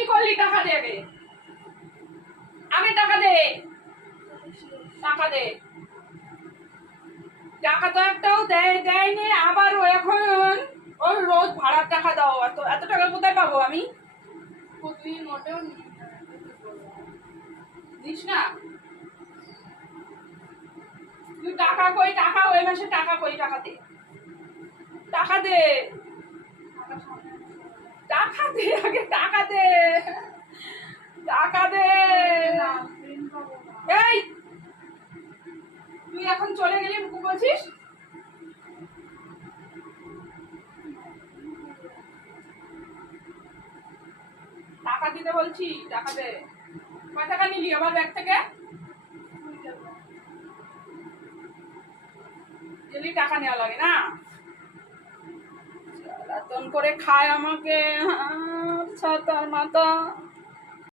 কি করলি? টাকা দে আগে, আগে টাকা দে, টাকা দে। টাকা তো একটাও দেয়নি, আবার ও এখন ওর রোজ ভাড়ার টাকা দাও। এত এত টাকা কোথায় পাবো আমি? প্রতিদিন মোটেও দিস না তুই? টাকা কই? টাকা ওই মাসে টাকা কই? টাকা দে, টাকা দে, টাকা দে, আগে টাকা দে, টাকা দে। এই তুই এখন চলে গেলি বলছিস? টাকা দিতে বলছি, টাকা দে। কয় টাকা নিলি আমার ব্যাগ থেকে? ডেলি টাকা নেওয়া লাগে না? জ্বালাতন করে খায় আমাকে ছাতার মাথা।